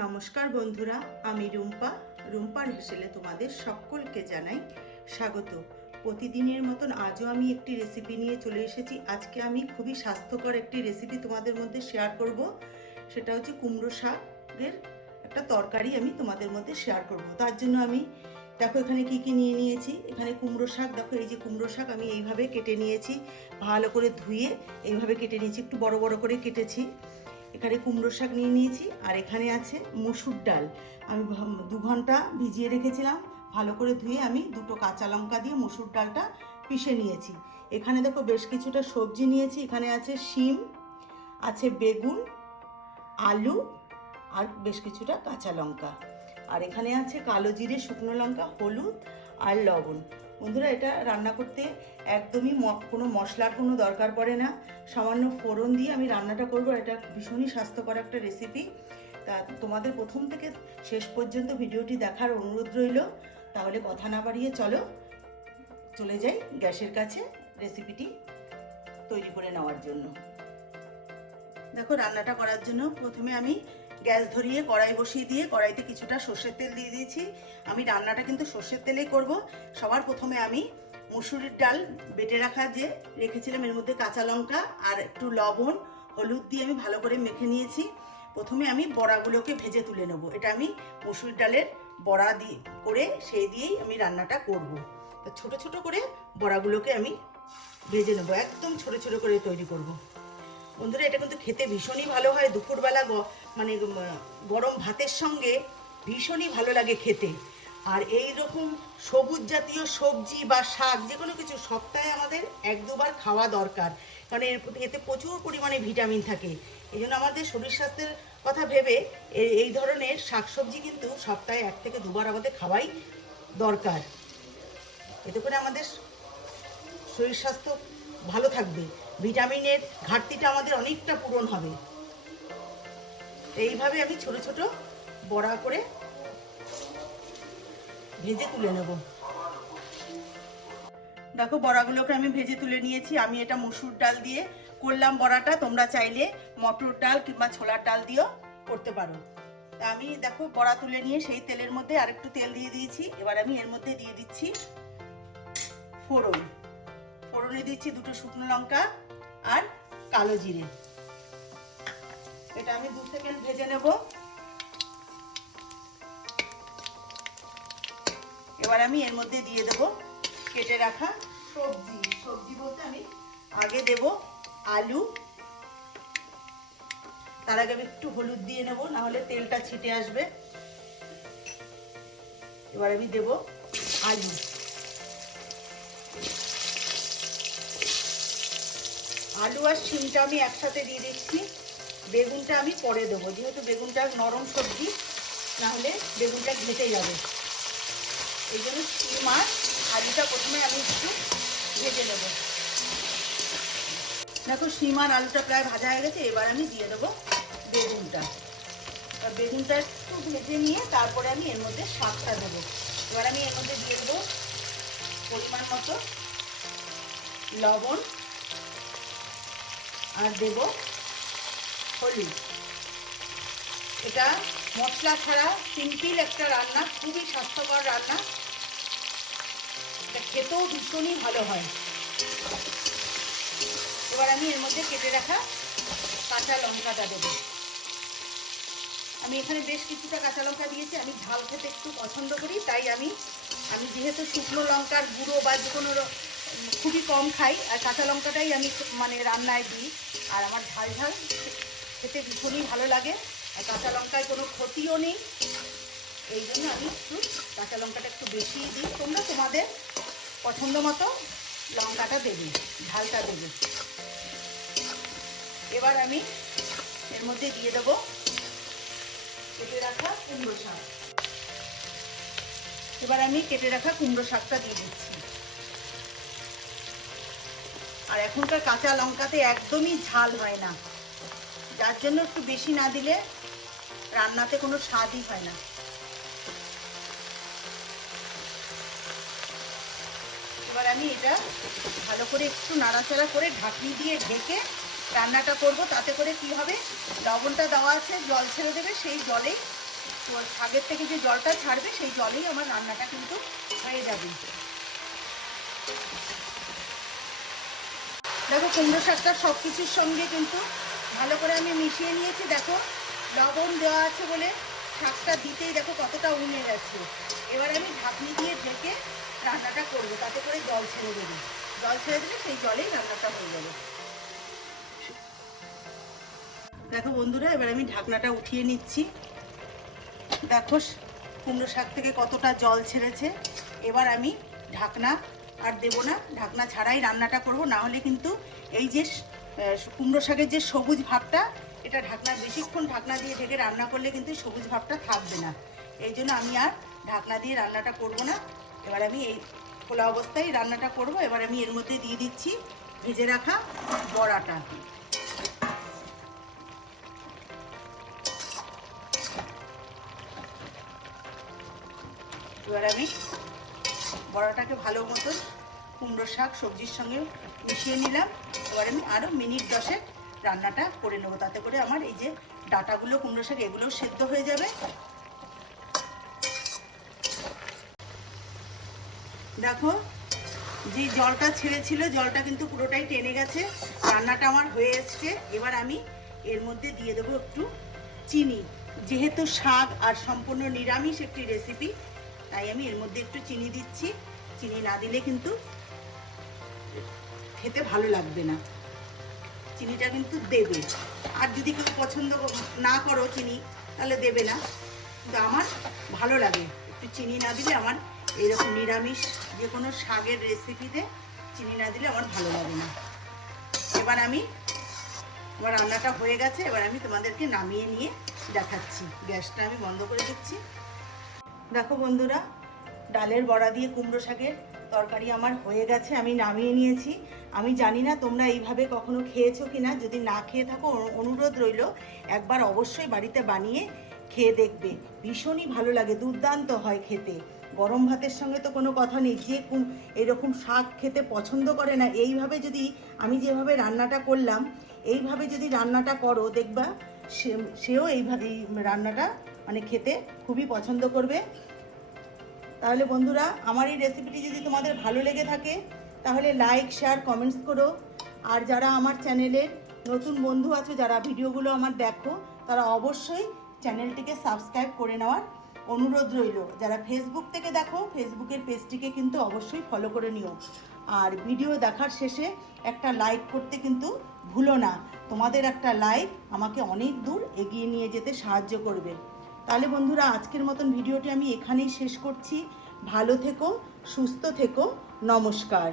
নমস্কার বন্ধুরা, আমি রুম্পা। রুম্পার হেসেলে তোমাদের সকলকে জানাই স্বাগত। প্রতিদিনের মতন আজও আমি একটি রেসিপি নিয়ে চলে এসেছি। আজকে আমি খুবই স্বাস্থ্যকর একটি রেসিপি তোমাদের মধ্যে শেয়ার করব। সেটা হচ্ছে কুমড়ো শাকের একটা তরকারি আমি তোমাদের মধ্যে শেয়ার করব। তার জন্য আমি, দেখো এখানে কি কি নিয়ে নিয়েছি। এখানে কুমড়ো শাক, দেখো এই যে কুমড়ো শাক আমি এইভাবে কেটে নিয়েছি। ভালো করে ধুয়ে এইভাবে কেটে নিয়েছি। একটু বড় বড় করে কেটেছি। এখানে কুমড়ো শাক নিয়ে নিয়েছি, আর এখানে আছে মুসুর ডাল। আমি দু ঘণ্টা ভিজিয়ে রেখেছিলাম, ভালো করে ধুয়ে আমি দুটো কাঁচা লঙ্কা দিয়ে মুসুর ডালটা পিষে নিয়েছি। এখানে দেখো বেশ কিছুটা সবজি নিয়েছি, এখানে আছে শিম, আছে বেগুন, আলু, আর বেশ কিছুটা কাঁচা লঙ্কা। আর এখানে আছে কালো জিরে, শুকনো লঙ্কা, হলুদ, আর লবণ। বন্ধুরা, এটা রান্না করতে একদমই কোনো মশলার কোনো দরকার পড়ে না। সামান্য ফোড়ন দিয়ে আমি রান্নাটা করব এটা ভীষণই স্বাস্থ্যকর একটা রেসিপি তা তোমাদের প্রথম থেকে শেষ পর্যন্ত ভিডিওটি দেখার অনুরোধ রইল। তাহলে কথা না বাড়িয়ে চলো, চলে যাই গ্যাসের কাছে রেসিপিটি তৈরি করে নেওয়ার জন্য। দেখো, রান্নাটা করার জন্য প্রথমে আমি গ্যাস ধরিয়ে কড়াই বসিয়ে দিয়ে কড়াইতে কিছুটা সর্ষের তেল দিয়ে দিয়েছি। আমি রান্নাটা কিন্তু সর্ষের তেলেই করব। সবার প্রথমে আমি মুসুরির ডাল বেটে রাখা যে রেখেছিলাম, এর মধ্যে কাঁচা লঙ্কা আর একটু লবণ, হলুদ দিয়ে আমি ভালো করে মেখে নিয়েছি। প্রথমে আমি বড়াগুলোকে ভেজে তুলে নেব। এটা আমি মুসুরির ডালের বড়া দিয়ে করে সেই দিয়েই আমি রান্নাটা করব। ছোট ছোট করে বড়াগুলোকে আমি ভেজে নেব। একদম ছোট ছোট করে তৈরি করব। বন্ধুরা, এটা কিন্তু খেতে ভীষণই ভালো হয়। দুপুরবেলা মানে গরম ভাতের সঙ্গে ভীষণই ভালো লাগে খেতে। আর এই রকম সবুজ জাতীয় সবজি বা শাক, যে কোনো কিছু সপ্তাহে আমাদের এক দুবার খাওয়া দরকার। কারণ এর এতে প্রচুর পরিমাণে ভিটামিন থাকে। এই জন্য আমাদের শরীর স্বাস্থ্যের কথা ভেবে এই- এই ধরনের শাকসবজি কিন্তু সপ্তাহে এক থেকে দুবার আমাদের খাওয়াই দরকার। এতে করে আমাদের শরীর স্বাস্থ্য ভালো থাকবে। ভিটামিনের ঘাটতিটা আমাদের অনেকটা পূরণ হবে। এইভাবে আমি ছোট ছোট বড়া করে ভেজে তুলে নেব। দেখো, বড়াগুলোকে আমি ভেজে তুলে নিয়েছি। আমি এটা মসুর ডাল দিয়ে করলাম বড়াটা। তোমরা চাইলে মটর ডাল কিংবা ছোলার ডাল দিয়েও করতে পারো। আমি দেখো, বড়া তুলে নিয়ে সেই তেলের মধ্যে আরেকটু তেল দিয়ে দিয়েছি। এবার আমি এর মধ্যে দিয়ে দিচ্ছি ফোড়ন। ফোড়নে দিচ্ছি দুটো শুকনো লঙ্কা। আর কালো জিরে। এটা আমি দু সেকেন্ড ভেজে নেব। এবার আমি এর মধ্যে দিয়ে দেব কেটে রাখা সবজি। সবজি বলতে আমি আগে দেব আলু। তার আগে আমি একটু হলুদ দিয়ে নেব না হলে তেলটা ছিটে আসবে। এবার আমি দেব আলু। আলু আর শিমটা আমি একসাথে দিয়ে দিচ্ছি। বেগুনটা আমি পরে দেবো। যেহেতু বেগুনটা নরম সবজি না হলে বেগুনটা ঘেটে যাবে। এই জন্য শিম আর আলুটা প্রথমে আমি একটু ভেজে নেব। দেখো, শিম আর আলুটা প্রায় ভাজা হয়ে গেছে, এবার আমি দিয়ে দেবো বেগুনটা। বেগুনটা একটু ভেজে নিয়ে তারপরে আমি এর মধ্যে শাকটা দেবো। এবার আমি এর মধ্যে দিয়ে দেবো পরিমাণ মতো লবণ আর দেব হলুদ। এটা মশলা ছাড়া সিম্পল একটা রান্না, খুবই স্বাস্থ্যকর রান্না। এটা খেতেও ভীষণই ভালো হয়। এবার আমি এর মধ্যে কেটে রাখা কাঁচা লঙ্কাটা দেবো। আমি এখানে বেশ কিছুটা কাঁচা লঙ্কা দিয়েছি। আমি ঝাল খেতে একটু পছন্দ করি, তাই আমি আমি যেহেতু শুকনো লঙ্কার গুঁড়ো বা যে কোনো খুবই কম খাই, আর কাঁচা লঙ্কাটাই আমি মানে রান্নায় দিই। আর আমার ঝাল ঝাল খেতে ভীষণই ভালো লাগে। আর কাঁচা লঙ্কায় কোনো ক্ষতিও নেই। এই জন্য আমি একটু কাঁচা লঙ্কাটা একটু বেশি দিই। তোমরা তোমাদের পছন্দ মতো লঙ্কাটা দেবে, ঝালটা দেবে। এবার আমি এর মধ্যে দিয়ে দেবো কেটে রাখা কুমড়ো শাক। এবার আমি কেটে রাখা কুমড়ো শাকটা দিয়ে দিচ্ছি। আর এখনকার কাঁচা লঙ্কাতে একদমই ঝাল হয় না। যার জন্য একটু বেশি না দিলে রান্নাতে কোনো স্বাদই হয় না। এবার আমি এটা ভালো করে একটু নাড়াচাড়া করে ঢাকনি দিয়ে ঢেকে রান্নাটা করব। তাতে করে কি হবে? লবণটা দেওয়া আছে, জল ছেড়ে দেবে, সেই জলেই শাকের থেকে যে জলটা ছাড়বে, সেই জলেই আমার রান্নাটা কিন্তু হয়ে যাবে। দেখো কুমড়ো শাকটা সব কিছুর সঙ্গে কিন্তু ভালো করে আমি মিশিয়ে নিয়েছি। দেখো, লবণ দেওয়া আছে বলে শাকটা দিতেই দেখো কতটা উনে গেছে। এবার আমি ঢাকনি দিয়ে ঢেকে রান্নাটা করব, তাতে করে জল ছেড়ে দেবে। জল ছেড়ে দিলে সেই জলেই রান্নাটা হয়ে যাবে। দেখো বন্ধুরা, এবার আমি ঢাকনাটা উঠিয়ে নিচ্ছি। দেখো, কুমড়ো শাক থেকে কতটা জল ছেড়েছে। এবার আমি ঢাকনা আর দেবো না, ঢাকনা ছাড়াই রান্নাটা করব। না হলে কিন্তু এই যে কুমড়ো শাকের যে সবুজ ভাবটা, এটা ঢাকনা, বেশিক্ষণ ঢাকনা দিয়ে ঢেকে রান্না করলে কিন্তু সবুজ ভাবটা থাকবে না। এই জন্য আমি আর ঢাকনা দিয়ে রান্নাটা করব না। এবার আমি এই খোলা অবস্থায় রান্নাটা করব। এবার আমি এর মধ্যে দিয়ে দিচ্ছি ভেজে রাখা বড়াটা। এবার আমি বড়াটাকে ভালো মতন কুমড়ো শাক, সবজির সঙ্গে মিশিয়ে নিলাম। এবার আমি আরও মিনিট দশেক রান্নাটা করে নেব। তাতে করে আমার এই যে ডাটাগুলো কুমড়ো শাক, এগুলোও সেদ্ধ হয়ে যাবে। দেখো, যে জলটা ছেড়েছিল, জলটা কিন্তু পুরোটাই টেনে গেছে। রান্নাটা আমার হয়ে এসছে। এবার আমি এর মধ্যে দিয়ে দেবো একটু চিনি। যেহেতু শাক আর সম্পূর্ণ নিরামিষ একটি রেসিপি তাই আমি এর মধ্যে একটু চিনি দিচ্ছি। চিনি না দিলে কিন্তু খেতে ভালো লাগবে না। চিনিটা কিন্তু দেবে। আর যদি কেউ পছন্দ না করো চিনি, তাহলে দেবে না। কিন্তু আমার ভালো লাগে। একটু চিনি না দিলে আমার এইরকম নিরামিষ যে কোনো শাকের রেসিপিতে চিনি না দিলে আমার ভালো লাগে না। এবার আমি আমার রান্নাটা হয়ে গেছে। এবার আমি তোমাদেরকে নামিয়ে নিয়ে দেখাচ্ছি। গ্যাসটা আমি বন্ধ করে দিচ্ছি। দেখো বন্ধুরা, ডালের বড়া দিয়ে কুমড়ো শাকের তরকারি আমার হয়ে গেছে, আমি নামিয়ে নিয়েছি। আমি জানি না তোমরা এইভাবে কখনো খেয়েছো কি না যদি না খেয়ে থাকো, অনু- অনুরোধ রইল, একবার অবশ্যই বাড়িতে বানিয়ে খেয়ে দেখবে। ভীষণই ভালো লাগে, দুর্দান্ত হয় খেতে। গরম ভাতের সঙ্গে তো কোনো কথা নেই, যে কোন এরকম শাক খেতে পছন্দ করে না, এইভাবে যদি আমি যেভাবে রান্নাটা করলাম, এইভাবে যদি রান্নাটা করো, দেখবা সেও এইভাবে রান্নাটা মানে খেতে খুবই পছন্দ করবে। তাহলে বন্ধুরা, আমার এই রেসিপিটি যদি তোমাদের ভালো লেগে থাকে, তাহলে লাইক শেয়ার কমেন্টস করো। আর যারা আমার চ্যানেলের নতুন বন্ধু আছে, যারা ভিডিওগুলো আমার দেখো, তারা অবশ্যই চ্যানেলটিকে সাবস্ক্রাইব করে নেওয়ার অনুরোধ রইল। যারা ফেসবুক থেকে দেখো ফেসবুকের পেজটিকে কিন্তু অবশ্যই ফলো করে নিও। আর ভিডিও দেখার শেষে একটা লাইক করতে কিন্তু ভুলো না। তোমাদের একটা লাইক আমাকে অনেক দূর এগিয়ে নিয়ে যেতে সাহায্য করবে। তাহলে বন্ধুরা আজকের মতন ভিডিওটি আমি এখানেই শেষ করছি। ভালো থেকো সুস্থ থেকো নমস্কার।